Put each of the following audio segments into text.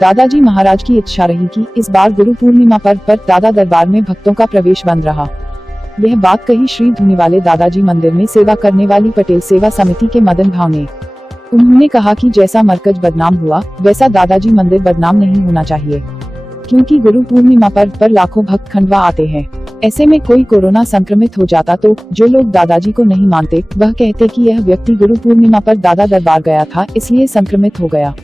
दादाजी महाराज की इच्छा रही कि इस बार गुरु पूर्णिमा पर्व पर दादा दरबार में भक्तों का प्रवेश बंद रहा। यह बात कही श्री धुनीवाले दादाजी मंदिर में सेवा करने वाली पटेल सेवा समिति के मदन भाव ने। उन्होंने कहा कि जैसा मरकज बदनाम हुआ वैसा दादाजी मंदिर बदनाम नहीं होना चाहिए, क्योंकि गुरु पूर्णिमा पर्व पर लाखों भक्त खंडवा आते हैं। ऐसे में कोई कोरोना संक्रमित हो जाता तो जो लोग दादाजी को नहीं मानते वह कहते कि यह व्यक्ति गुरु पूर्णिमा पर दादा दरबार गया था इसलिए संक्रमित हो गया।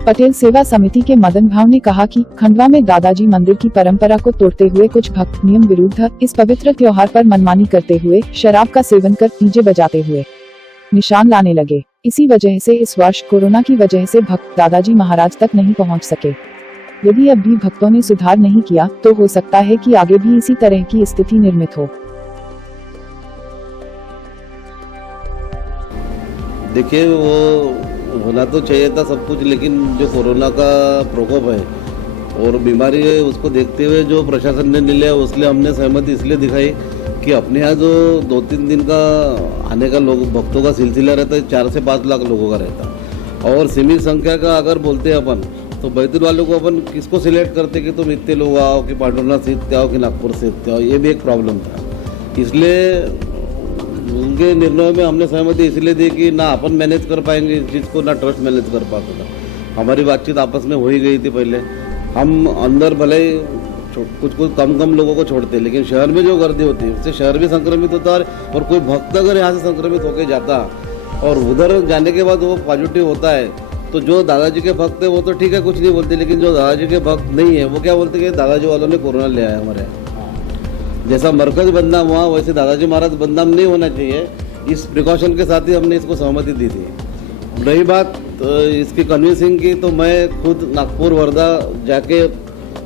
पटेल सेवा समिति के मदन भाव ने कहा कि खंडवा में दादाजी मंदिर की परंपरा को तोड़ते हुए कुछ भक्त नियम विरुद्ध इस पवित्र त्योहार पर मनमानी करते हुए शराब का सेवन कर डीजे बजाते हुए निशान लाने लगे। इसी वजह से इस वर्ष कोरोना की वजह से भक्त दादाजी महाराज तक नहीं पहुंच सके। यदि अब भी भक्तों ने सुधार नहीं किया तो हो सकता है कि आगे भी इसी तरह की स्थिति निर्मित हो। देखिए, वो होना तो चाहिए था सब कुछ, लेकिन जो कोरोना का प्रकोप है और बीमारी है उसको देखते हुए जो प्रशासन ने निर्णय लिया उसलिए हमने सहमति इसलिए दिखाई कि अपने यहाँ जो 2-3 दिन का आने का लोग भक्तों का सिलसिला रहता है 4 से 5 लाख लोगों का रहता, और सीमित संख्या का अगर बोलते हैं अपन तो बैतूल वालों को अपन किसको सिलेक्ट करते कि तुम इतने लोग आओ कि पांडुरनाथ से इतने आओ कि नागपुर से इतने आओ, ये भी एक प्रॉब्लम था। इसलिए उनके निर्णय में हमने सहमति इसलिए दी कि ना अपन मैनेज कर पाएंगे इस चीज़ को, ना ट्रस्ट मैनेज कर पाता था। हमारी बातचीत आपस में हो ही गई थी पहले। हम अंदर भले ही कुछ कम लोगों को छोड़ते, लेकिन शहर में जो गर्दी होती है उससे शहर भी संक्रमित होता है, और कोई भक्त अगर यहाँ से संक्रमित होकर जाता और उधर जाने के बाद वो पॉजिटिव होता है तो जो दादाजी के भक्त है वो तो ठीक है, कुछ नहीं बोलते, लेकिन जो दादाजी के भक्त नहीं है वो क्या बोलते कि दादाजी वालों ने कोरोना ले आया हमारे। जैसा मरकज बदनाम हुआ वैसे दादाजी महाराज बदनाम नहीं होना चाहिए, इस प्रिकॉशन के साथ ही हमने इसको सहमति दी थी। रही बात इसकी कन्विंसिंग की, तो मैं खुद नागपुर वर्धा जाके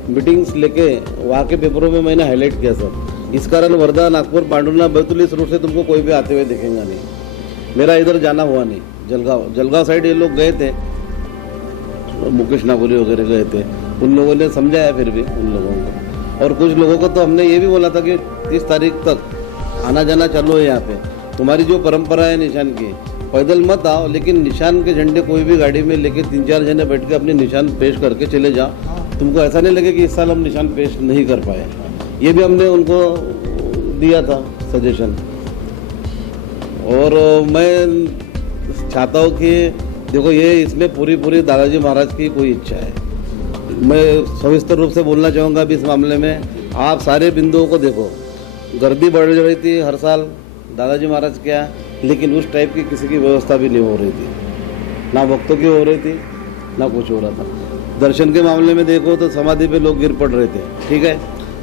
मीटिंग्स लेके वहाँ के पेपरों में मैंने हाईलाइट किया सर। इस कारण वर्धा नागपुर पांडुरनाथ बैतूल इस रूट से तुमको कोई भी आते हुए दिखेगा नहीं। मेरा इधर जाना हुआ नहीं। जलगांव साइड ये लोग गए थे, मुकेश नागोरी वगैरह गए थे, उन लोगों ने समझाया फिर भी उन लोगों को, और कुछ लोगों को तो हमने ये भी बोला था कि 30 तारीख तक आना जाना चालू है यहाँ पे। तुम्हारी जो परंपरा है निशान की, पैदल मत आओ, लेकिन निशान के झंडे कोई भी गाड़ी में लेके 3-4 जने बैठ के अपने निशान पेश करके चले जाओ। तुमको ऐसा नहीं लगे कि इस साल हम निशान पेश नहीं कर पाए। ये भी हमने उनको दिया था सजेशन। और मैं चाहता हूँ कि देखो, ये इसमें पूरी दादाजी महाराज की कोई इच्छा है। मैं सविस्तर रूप से बोलना चाहूँगा अभी इस मामले में। आप सारे बिंदुओं को देखो, गर्दी बढ़ रही थी हर साल दादाजी महाराज क्या, लेकिन उस टाइप की किसी की व्यवस्था भी नहीं हो रही थी, ना भक्तों की हो रही थी ना कुछ हो रहा था। दर्शन के मामले में देखो तो समाधि पे लोग गिर पड़ रहे थे, ठीक है।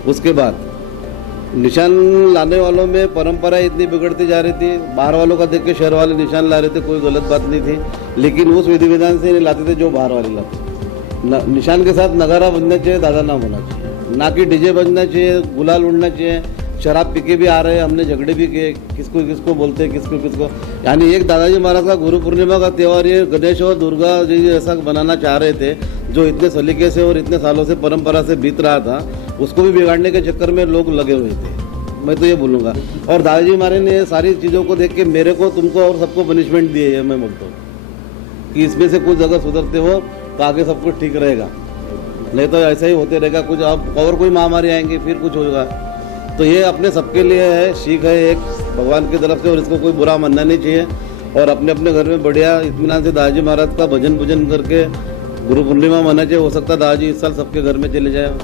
उसके बाद निशान लाने वालों में परंपरा इतनी बिगड़ती जा रही थी, बाहर वालों का देख के शहर वाले निशान ला रहे थे, कोई गलत बात नहीं थी, लेकिन उस विधि विधान से नहीं लाते थे जो बाहर वाले लाते। निशान के साथ नगारा बजना चाहिए, दादा नाम होना चाहिए, ना कि डीजे बजना चाहिए, गुलाल उड़ना चाहिए। शराब पी के भी आ रहे हैं, हमने झगड़े भी किए, किसको बोलते हैं किसको। यानी एक दादाजी महाराज का गुरु पूर्णिमा का त्यौहार ये गणेश और दुर्गा जी ऐसा बनाना चाह रहे थे, जो इतने सलीके से और इतने सालों से परंपरा से बीत रहा था, उसको भी बिगाड़ने के चक्कर में लोग लगे हुए थे। मैं तो ये बोलूँगा। और दादाजी महाराज ने सारी चीज़ों को देख के मेरे को, तुमको और सबको पनिशमेंट दी है। मैं बोलता हूँ कि इसमें से कुछ अगर सुधरते हो तो आगे सब कुछ ठीक रहेगा, नहीं तो ऐसा ही होते रहेगा। कुछ अब और कोई महामारी आएंगी फिर कुछ होगा। तो ये अपने सबके लिए है, सीख है एक भगवान की तरफ से, और इसको कोई बुरा मानना नहीं चाहिए। और अपने अपने घर में बढ़िया इत्मीनान से दादाजी महाराज का भजन करके गुरु पूर्णिमा मना चाहिए। हो सकता है दादाजी इस साल सबके घर में चले जाए।